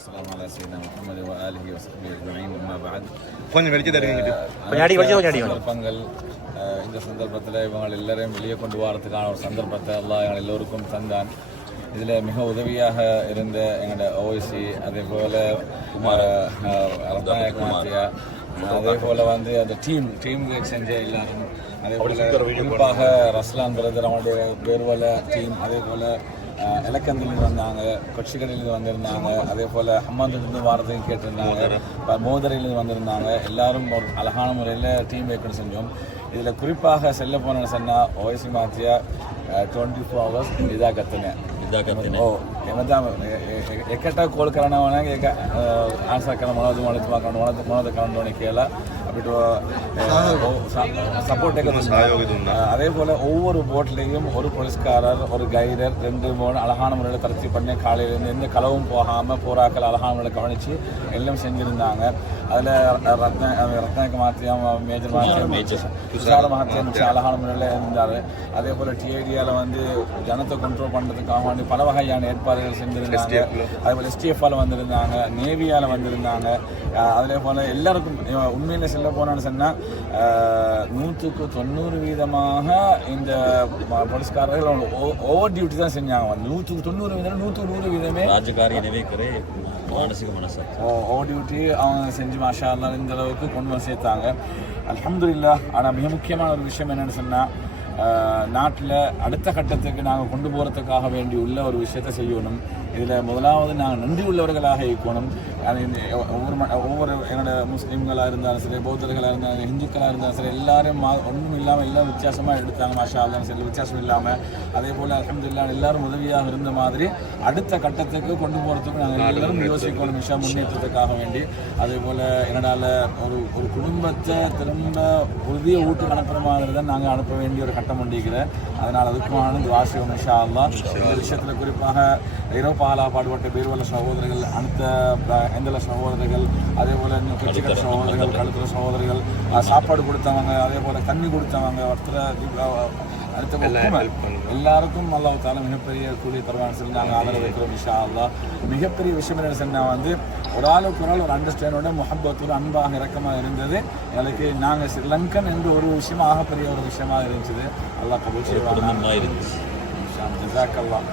والسلام على سيدنا محمد وآله وصحبه أجمعين أما بعد சந்தர்ப்பங்கள் இந்த சந்தர்ப்பத்தில் இவங்க எல்லாரையும் வெளியே கொண்டு வரதுக்கான ஒரு சந்தர்ப்பத்தை எல்லாம் எங்கள் எல்லோருக்கும் தந்தான். இதில் மிக உதவியாக இருந்த எங்களோட ஓய்சி, அதே போல் ரத்னாயகுமாரியா, அதே போல் வந்து அந்த டீம் செஞ்ச எல்லாரும், அதே போல் குறிப்பாக ரஸ்லான் பிரதர் அவனுடைய வேர்வல டீம், அதே போல் இலக்கந்திலிருந்து வந்தாங்க, கொச்சிக்கடையிலிருந்து வந்திருந்தாங்க, அதே போல் ஹம்மாந்திலிருந்து வாரத்தையும் கேட்டிருந்தாங்க, மோதரையிலிருந்து வந்திருந்தாங்க. எல்லாரும் ஒரு அழகான முறையில் டீம் வேக்கன் செஞ்சோம். இதில் குறிப்பாக செல்ல போனேன்னு சொன்னால் ஓய்சி மாத்தியா 24 hours இதாக கற்றுனேன். එමදම එකට කෝල් කරනවන එක ආන්සර් කරන මොනවද කරන්න ඕනේ කියලා අපිට சப்போர்ட் දුන්නා. அதே போல் ஒவ்வொரு போட்லேயும் ஒரு போலீஸ்காரர், ஒரு கைடர், 2-3 அழகான முறையில் தரச்சி பண்ணி காலையிலேருந்து எந்த களவும் போகாமல் போராக்கள் அழகான முறையில் கவனித்து எல்லாம் செஞ்சுருந்தாங்க. அதில் ரத்னாயக மாத்தியம், மேஜர் மாத்தியம், துஷார மாத்தியம் அழகான முறையில் இருந்தார். அதே போல் டிஐடியால் வந்து ஜனத்தை கண்ட்ரோல் பண்ணுறதுக்காக வேண்டி பல வகையான ஏற்பாடுகள் செஞ்சுருந்தாங்க. அதேபோல் எஸ்டிஎஃப்ஆல் வந்திருந்தாங்க, நேவியால் வந்திருந்தாங்க. அதே போல் எல்லாருக்கும் உண்மையில் செல்ல போனான்னு சொன்னால் 190% இந்த போலீஸ்காரர்கள் ஓவர் டியூட்டி தான் செஞ்சாங்க. 190%, 100% ராஜகாரியனவே மானசிக மனசு ஓவர் டியூட்டி அவங்க செஞ்சு மாஷா அல்லாஹ் இந்த அளவுக்கு கொண்டு வந்து சேர்த்தாங்க. அல்ஹம்துலில்லாஹ். ஆனால் மிக முக்கியமான ஒரு விஷயம் என்னென்னு சொன்னால், நாட்டில் அடுத்த கட்டத்துக்கு நாங்கள் கொண்டு போகிறதுக்காக வேண்டி உள்ள ஒரு விஷயத்தை செய்யணும். இதில் முதலாவது நாங்கள் நன்றி உள்ளவர்களாக இருக்கணும். ஒவ்வொரு என்னோட முஸ்லீம்களாக இருந்தாலும் சரி, பௌத்தர்களாக இருந்தாலும், இந்துக்களாக இருந்தாலும் சரி, எல்லாரும் ஒன்றும் இல்லாமல் எல்லாம் வித்தியாசமாக எடுத்தாங்க. மாஷா அல்லாஹ் சரி, வித்தியாசம் இல்லாமல். அதே போல் அல்ஹம்துலில்லாஹ் எல்லாரும் உதவியாக இருந்த மாதிரி அடுத்த கட்டத்துக்கு கொண்டு போகிறதுக்கு நாங்கள் எல்லாரும் யோசிக்கணும் விஷயம் முன்னேற்றத்துக்காக வேண்டி. அதே போல் என்னடால ஒரு குடும்பத்தை திரும்ப உறுதிய வீட்டுக்கு அனுப்புகிற மாதிரி தான் நாங்கள் அனுப்ப வேண்டிய ஒரு கட்டம் கொண்டிருக்கிறேன். அதனால் அதுக்குமான துஆசியம் இன்ஷா அல்லாஹ். இந்த விஷயத்தில் குறிப்பாக ஐரோப்பாவில் பாடுபட்ட பேர்வல சகோதரர்கள், அடுத்த எந்தல சகோதரர்கள், அதே போல் கொச்சிக்கடை சகோதரர்கள், கழுத்துற சகோதரர்கள், சாப்பாடு கொடுத்தவங்க, அதே போல் தண்ணி கொடுத்தவங்க, அடுத்த எல்லாருக்கும் அல்லாஹ் தஆலா மிகப்பெரிய கூலி தருவான்னு சொல்லி நாங்கள் ஆதரவு வைக்கிறோம் இன்ஷா அல்லாஹ். மிகப்பெரிய விஷயம் என்ன சொன்னால் வந்து ஒரு ஆளுக்கு ஒரு முஹப்பத்தோட அன்பாக இறக்கமாக இருந்தது. எங்களுக்கு நாங்கள் ஸ்ரீலங்கன் என்ற ஒரு விஷயமா ஆகப்பெரிய ஒரு விஷயமாக இருந்துச்சு. அல்லாஹ் கபூல் செய்வாங்க. ஜஸாக்கல்லாஹ்.